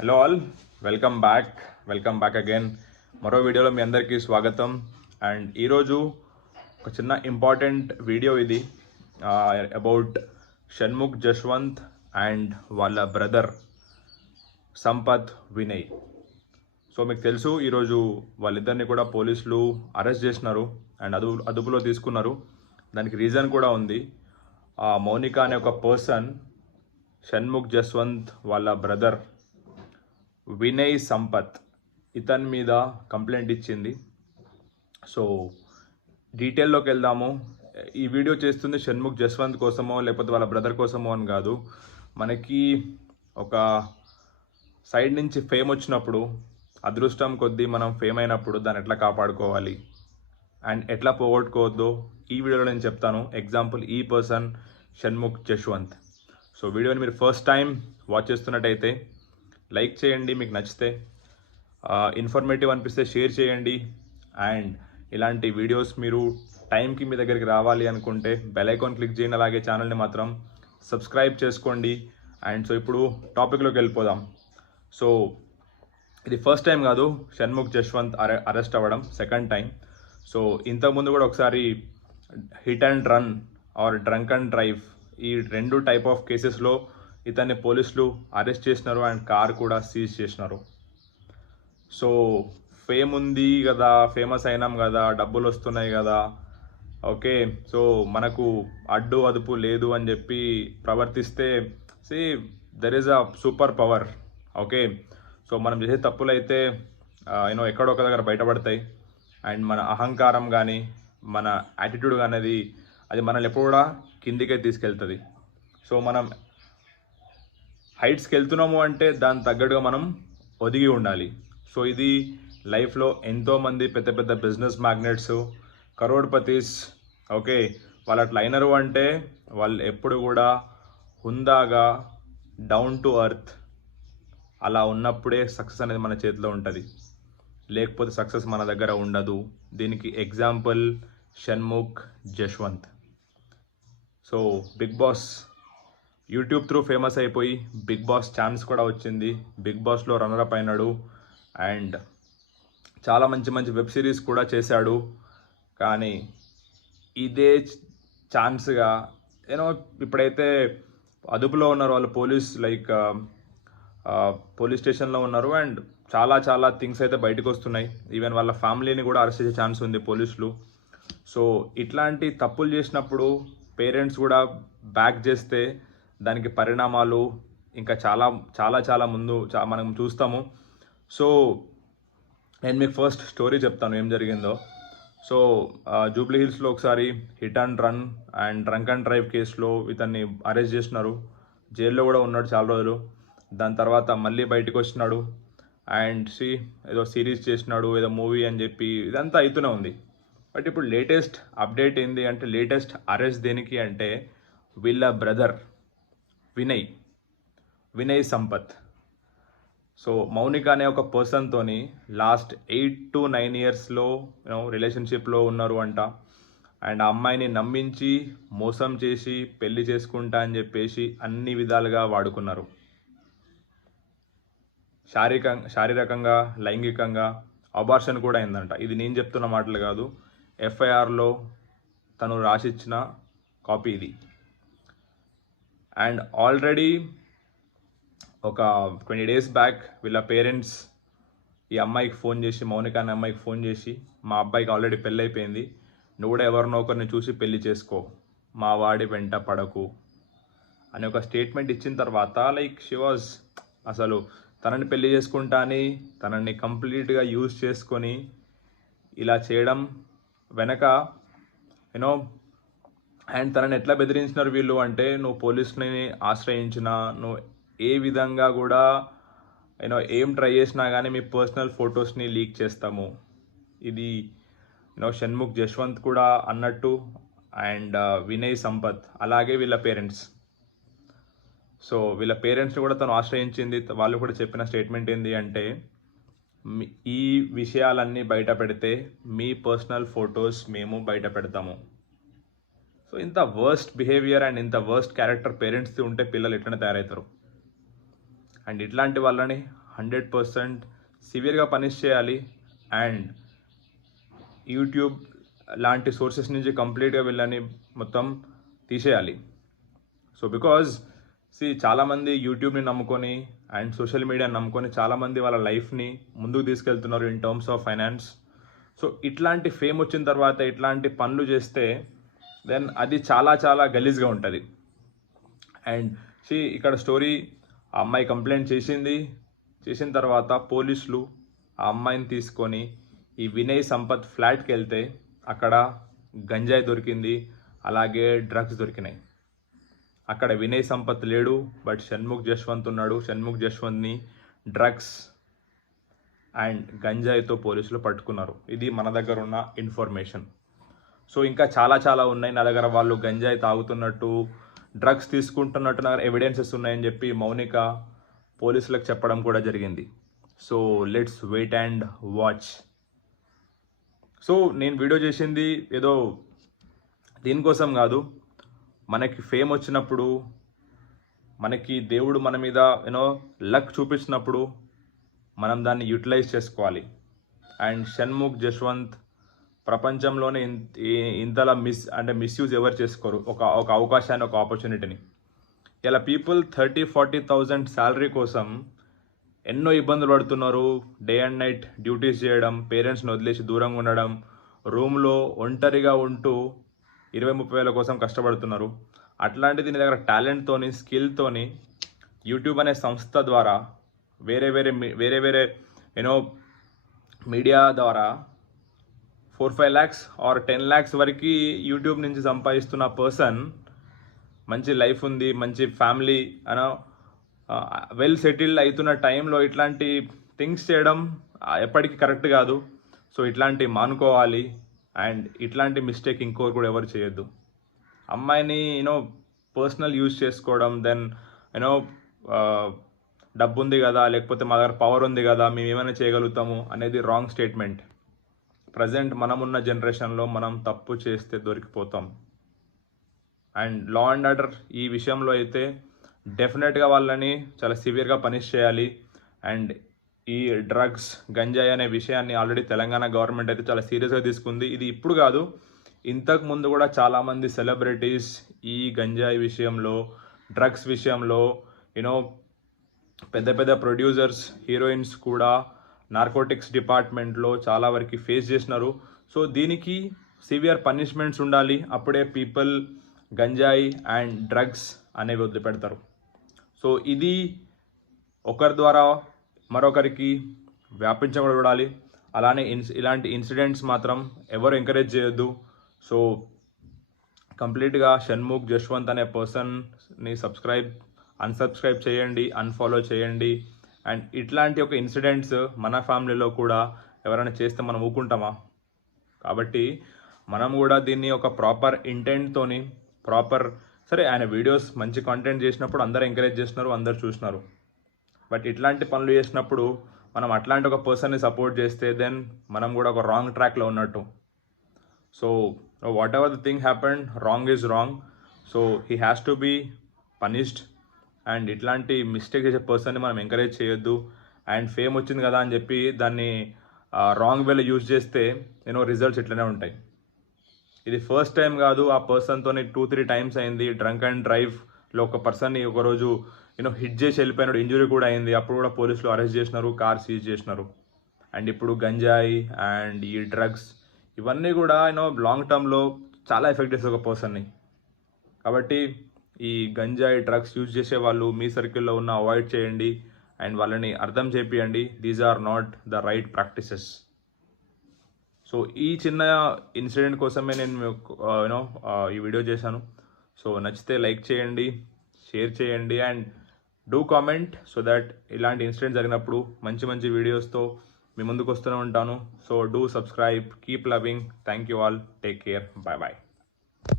Hello all, welcome back again. మరో వీడియోలో మీ అందరికీ స్వాగతం. అండ్ ఈరోజు ఒక చిన్న ఇంపార్టెంట్ వీడియో ఇది అబౌట్ షణ్ముఖ్ జశ్వంత్ అండ్ వాళ్ళ బ్రదర్ సంపత్ వినయ్. సో మీకు తెలుసు, ఈరోజు వాళ్ళిద్దరిని కూడా పోలీసులు అరెస్ట్ చేసినారు అండ్ అదుపులో తీసుకున్నారు. దానికి రీజన్ కూడా ఉంది. మౌనిక అనే ఒక పర్సన్ షణ్ముఖ్ జశ్వంత్ వాళ్ళ బ్రదర్ వినయ్ సంపత్ ఇతని మీద కంప్లైంట్ ఇచ్చింది. సో డీటెయిల్లోకి వెళ్దాము. ఈ వీడియో చేస్తుంది షణ్ముఖ్ జశ్వంత్ కోసమో లేకపోతే వాళ్ళ బ్రదర్ కోసమో అని కాదు. మనకి ఒక సైడ్ నుంచి ఫేమ్ వచ్చినప్పుడు, అదృష్టం కొద్దీ మనం ఫేమ్ అయినప్పుడు దాన్ని ఎట్లా కాపాడుకోవాలి అండ్ ఎట్లా పోగొట్టుకోవద్దో ఈ వీడియోలో నేను చెప్తాను. ఎగ్జాంపుల్, ఈ పర్సన్ షణ్ముఖ్ జశ్వంత్. సో వీడియోని మీరు ఫస్ట్ టైం వాచ్ చేస్తున్నట్టయితే లైక్ చేయండి, మీకు నచ్చితే ఇన్ఫర్మేటివ్ అనిపిస్తే షేర్ చేయండి. అండ్ ఇలాంటి వీడియోస్ మీరు టైంకి మీ దగ్గరికి రావాలి అనుకుంటే బెల్ ఐకాన్ క్లిక్ చేయండి. అలాగే ఛానల్ని మాత్రం సబ్స్క్రైబ్ చేసుకోండి. అండ్ సో ఇప్పుడు టాపిక్లోకి వెళ్ళిపోదాం. సో ఇది ఫస్ట్ టైం కాదు షణ్ముఖ్ జశ్వంత్ అరెస్ట్ అవ్వడం, సెకండ్ టైం. సో ఇంతకుముందు కూడా ఒకసారి hit and run or drunk and drive, ఈ రెండు టైప్ ఆఫ్ కేసెస్లో ఇతన్ని పోలీసులు అరెస్ట్ చేసినారు అండ్ కార్ కూడా సీజ్ చేసినారు. సో ఫేమ్ ఉంది కదా, ఫేమస్ అయినాం కదా, డబ్బులు వస్తున్నాయి కదా, ఓకే, సో మనకు అడ్డు అదుపు లేదు అని చెప్పి ప్రవర్తిస్తే there is a super power. Okay, so మనం చేసే తప్పులు అయితే ఎక్కడో ఒక దగ్గర బయటపడతాయి. అండ్ మన అహంకారం కానీ మన యాటిట్యూడ్ అనేది అది మనల్ని ఎప్పుడు కూడా కిందికే తీసుకెళ్తుంది. సో మనం హైట్స్కి వెళ్తున్నాము అంటే దాని తగ్గట్టుగా మనం ఒదిగి ఉండాలి. సో ఇది లైఫ్లో ఎంతోమంది పెద్ద పెద్ద బిజినెస్ మ్యాగ్నెట్స్, కరోడ్పతీస్, ఓకే, వాళ్ళు అట్లా అయినరు అంటే వాళ్ళు ఎప్పుడు కూడా హుందాగా డౌన్ టు అర్త్ అలా ఉన్నప్పుడే సక్సెస్ అనేది మన చేతిలో ఉంటుంది, లేకపోతే సక్సెస్ మన దగ్గర ఉండదు. దీనికి example Shanmukh Jaswanth. So Bigg Boss YouTube through famous అయిపోయి బిగ్ బాస్ ఛాన్స్ కూడా వచ్చింది. బిగ్ బాస్లో రన్నరప్ అయినాడు అండ్ చాలా మంచి మంచి వెబ్ సిరీస్ కూడా చేశాడు. కానీ ఇదే ఛాన్స్గా ఇప్పుడైతే అదుపులో ఉన్నారు వాళ్ళు, పోలీస్ స్టేషన్లో ఉన్నారు. అండ్ చాలా చాలా థింగ్స్ అయితే బయటకు వస్తున్నాయి. ఈవెన్ వాళ్ళ ఫ్యామిలీని కూడా అరెస్ట్ చేసే ఛాన్స్ ఉంది పోలీసులు. సో ఇట్లాంటి తప్పులు చేసినప్పుడు పేరెంట్స్ కూడా బ్యాక్ చేస్తే దానికి పరిణామాలు ఇంకా చాలా చాలా చాలా ముందు మనం చూస్తాము. సో నేను మీకు ఫస్ట్ స్టోరీ చెప్తాను ఏం జరిగిందో. సో జూబ్లీ హిల్స్లో ఒకసారి hit and run and drunk and drive కేసులో ఇతన్ని అరెస్ట్ చేసినారు. జైల్లో కూడా ఉన్నాడు చాలా రోజులు. దాని తర్వాత మళ్ళీ బయటకు వచ్చినాడు అండ్ ఏదో సిరీస్ చేసినాడు, ఏదో మూవీ అని చెప్పి ఇదంతా అవుతూనే ఉంది. బట్ ఇప్పుడు లేటెస్ట్ అప్డేట్ ఏంది అంటే, లేటెస్ట్ అరెస్ట్ దేనికి అంటే వీళ్ళ బ్రదర్ వినయ్ సంపత్. సో మౌనిక అనే ఒక పర్సన్తోని లాస్ట్ 8 to 9 ఇయర్స్లో రిలేషన్షిప్లో ఉన్నారు అంట. అండ్ ఆ అమ్మాయిని నమ్మించి మోసం చేసి పెళ్లి చేసుకుంటా అని చెప్పేసి అన్ని విధాలుగా వాడుకున్నారు. శారీరకంగా, లైంగికంగా అబార్షన్ కూడా అయిందంట. ఇది నేను చెప్తున్న మాటలు కాదు, ఎఫ్ఐఆర్లో తను రాసిచ్చిన కాపీ ఇది. అండ్ ఆల్రెడీ ఒక 20 days బ్యాక్ వీళ్ళ పేరెంట్స్ ఈ అమ్మాయికి ఫోన్ చేసి, మౌనిక అనే అమ్మాయికి ఫోన్ చేసి, మా అబ్బాయికి ఆల్రెడీ పెళ్ళి అయిపోయింది, నువ్వు కూడా ఎవరినో ఒకరిని చూసి పెళ్లి చేసుకో, మా వాడి వెంట పడకు అని ఒక స్టేట్మెంట్ ఇచ్చిన తర్వాత షీ వాజ్ అసలు తనని పెళ్లి చేసుకుంటా అని తనని కంప్లీట్గా యూజ్ చేసుకొని ఇలా చేయడం వెనక అండ్ తనని ఎట్లా బెదిరించినారు వీళ్ళు అంటే, నువ్వు పోలీసుని ఆశ్రయించినా, నువ్వు ఏ విధంగా కూడా ఏం ట్రై చేసినా కానీ మీ పర్సనల్ ఫొటోస్ని లీక్ చేస్తాము. ఇది షణ్ముఖ్ జశ్వంత్ కూడా అన్నట్టు అండ్ వినయ్ సంపత్, అలాగే వీళ్ళ పేరెంట్స్. సో వీళ్ళ పేరెంట్స్ని కూడా తను ఆశ్రయించింది. వాళ్ళు కూడా చెప్పిన స్టేట్మెంట్ ఏంటి అంటే, ఈ విషయాలన్నీ బయట పెడితే మీ పర్సనల్ ఫొటోస్ మేము బయట పెడతాము. సో ఇంత వర్స్ట్ బిహేవియర్ అండ్ ఇంత వర్స్ట్ క్యారెక్టర్ పేరెంట్స్ది ఉంటే పిల్లలు ఎట్లనే తయారవుతారు. అండ్ ఇట్లాంటి వాళ్ళని 100% సివియర్గా పనిష్ చేయాలి. అండ్ యూట్యూబ్ లాంటి సోర్సెస్ నుంచి కంప్లీట్గా వీళ్ళని మొత్తం తీసేయాలి. సో బికాజ్ చాలామంది యూట్యూబ్ని నమ్ముకొని అండ్ సోషల్ మీడియాని నమ్ముకొని చాలామంది వాళ్ళ లైఫ్ని ముందుకు తీసుకెళ్తున్నారు in terms of finance. So ఇట్లాంటి ఫేమ్ వచ్చిన తర్వాత ఇట్లాంటి పనులు చేస్తే దెన్ అది చాలా చాలా గలీజ్గా ఉంటుంది. అండ్ ఇక్కడ స్టోరీ, ఆ అమ్మాయి కంప్లైంట్ చేసిన తర్వాత పోలీసులు ఆ అమ్మాయిని తీసుకొని ఈ వినయ్ సంపత్ ఫ్లాట్కి వెళ్తే అక్కడ గంజాయి దొరికింది, అలాగే డ్రగ్స్ దొరికినాయి. అక్కడ వినయ్ సంపత్ లేడు, బట్ షణ్ముఖ్ జశ్వంత్ ఉన్నాడు. షణ్ముఖ్ జశ్వంత్ని డ్రగ్స్ అండ్ గంజాయితో పోలీసులు పట్టుకున్నారు. ఇది మన దగ్గర ఉన్న ఇన్ఫర్మేషన్. సో ఇంకా చాలా చాలా ఉన్నాయి నా దగ్గర. వాళ్ళు గంజాయి తాగుతున్నట్టు, డ్రగ్స్ తీసుకుంటున్నట్టు నా ఎవిడెన్సెస్ ఉన్నాయని చెప్పి మౌనిక పోలీసులకు చెప్పడం కూడా జరిగింది. So let's wait and watch. So నేను వీడియో చేసింది ఏదో దీనికోసం కాదు. మనకి ఫేమ్ వచ్చినప్పుడు, మనకి దేవుడు మన మీద లక్ చూపించినప్పుడు మనం దాన్ని యూటిలైజ్ చేసుకోవాలి. అండ్ షణ్ముఖ్ జశ్వంత్ ప్రపంచంలోనే ఇంతలా మిస్యూజ్ ఎవరు చేసుకోరు ఒక అవకాశాన్ని, ఒక ఆపర్చునిటీని. ఇలా పీపుల్ 30,000-40,000 శాలరీ కోసం ఎన్నో ఇబ్బందులు పడుతున్నారు. డే అండ్ నైట్ డ్యూటీస్ చేయడం, పేరెంట్స్ని వదిలేసి దూరంగా ఉండడం, రూమ్లో ఒంటరిగా ఉంటూ 20-30 వేల కోసం కష్టపడుతున్నారు. అట్లాంటిది నీ దగ్గర టాలెంట్తోని, స్కిల్తోని యూట్యూబ్ అనే సంస్థ ద్వారా వేరే వేరే మీడియా ద్వారా 4-5 lakhs ఆర్ 10 lakhs వరకు యూట్యూబ్ నుంచి సంపాదిస్తున్న పర్సన్, మంచి లైఫ్ ఉంది, మంచి ఫ్యామిలీ వెల్ సెటిల్ అవుతున్న టైంలో ఇట్లాంటి థింగ్స్ చేయడం ఎప్పటికీ కరెక్ట్ కాదు. సో ఇట్లాంటివి మానుకోవాలి. అండ్ ఇట్లాంటి మిస్టేక్ ఇంకోరు కూడా ఎవరు చేయొద్దు. అమ్మాయిని పర్సనల్ యూజ్ చేసుకోవడం, దెన్ డబ్బు ఉంది కదా, లేకపోతే మా దగ్గర పవర్ ఉంది కదా, మేము ఏమైనా చేయగలుగుతాము అనేది రాంగ్ స్టేట్మెంట్. ప్రజెంట్ మనమున్న జనరేషన్లో మనం తప్పు చేస్తే దొరికిపోతాం. అండ్ లా అండ్ ఆర్డర్ ఈ విషయంలో అయితే డెఫినెట్గా వాళ్ళని చాలా సివియర్గా పనిష్ చేయాలి. అండ్ ఈ డ్రగ్స్, గంజాయి అనే విషయాన్ని ఆల్రెడీ తెలంగాణ గవర్నమెంట్ అయితే చాలా సీరియస్గా తీసుకుంది. ఇది ఇప్పుడు కాదు, ఇంతకు ముందు కూడా చాలామంది సెలబ్రిటీస్ ఈ గంజాయి విషయంలో, డ్రగ్స్ విషయంలో పెద్ద పెద్ద ప్రొడ్యూసర్స్, హీరోయిన్స్ కూడా నార్కోటిక్స్ డిపార్ట్మెంట్లో చాలా వరకు ఫేస్ చేసినారు. సో దీనికి సివియర్ పనిష్మెంట్స్ ఉండాలి. అప్పుడే పీపుల్ గంజాయి అండ్ డ్రగ్స్ అనేవి వదిలిపెడతారు. సో ఇది ఒకరి ద్వారా మరొకరికి వ్యాపించబడాలి. అలానే ఇలాంటి ఇన్సిడెంట్స్ మాత్రం ఎవరు ఎంకరేజ్ చేయొద్దు. సో కంప్లీట్గా షణ్ముఖ్ జశ్వంత్ అనే పర్సన్ని అన్సబ్స్క్రైబ్ చేయండి, అన్ఫాలో చేయండి. అండ్ ఇట్లాంటి ఒక ఇన్సిడెంట్స్ మన ఫ్యామిలీలో కూడా ఎవరైనా చేస్తే మనం ఊకుంటామా? కాబట్టి మనం కూడా దీన్ని ఒక ప్రాపర్ ఇంటెంట్తోని సరే ఆయన వీడియోస్ మంచి కంటెంట్ చేసినప్పుడు అందరూ ఎంకరేజ్ చేస్తున్నారు, అందరు చూసినారు. బట్ ఇట్లాంటి పనులు చేసినప్పుడు మనం అట్లాంటి ఒక పర్సన్ని సపోర్ట్ చేస్తే దెన్ మనం కూడా ఒక రాంగ్ ట్రాక్లో ఉన్నట్టు. So whatever the thing happened, wrong is wrong. So he has to be punished. And ఇట్లాంటి మిస్టేక్ చేసే పర్సన్ని మనం ఎంకరేజ్ చేయొద్దు. అండ్ ఫేమ్ వచ్చింది కదా అని చెప్పి దాన్ని రాంగ్ వేలో యూజ్ చేస్తే రిజల్ట్స్ ఇట్లనే ఉంటాయి. ఇది ఫస్ట్ టైం కాదు, ఆ పర్సన్తో 2-3 times అయింది. డ్రంక్ అండ్ డ్రైవ్లో ఒక పర్సన్ని ఒకరోజు హిట్ చేసి వెళ్ళిపోయినాడు, ఇంజురీ కూడా అయింది. అప్పుడు కూడా పోలీసులు అరెస్ట్ చేసినారు, కార్ సీజ్ చేసినారు. అండ్ ఇప్పుడు గంజాయి అండ్ ఈ డ్రగ్స్ ఇవన్నీ కూడా లాంగ్ టర్మ్లో చాలా ఎఫెక్ట్ చేస్తుంది ఒక పర్సన్ని. కాబట్టి ఈ గంజాయి డ్రగ్స్ యూజ్ చేసే వాళ్ళు మీ సర్కిల్లో ఉన్న అవాయిడ్ చేయండి. అండ్ వాళ్ళని అర్థం చేపియండి, these are not the right practices. So ఈ చిన్న ఇన్సిడెంట్ కోసమే నేను ఈ వీడియో చేశాను. సో నచ్చితే లైక్ చేయండి, షేర్ చేయండి and do comment so that ఇలాంటి ఇన్సిడెంట్ జరిగినప్పుడు మంచి మంచి వీడియోస్తో మీ ముందుకు వస్తూనే ఉంటాను. So do subscribe, keep loving. Thank you all, take care, bye bye.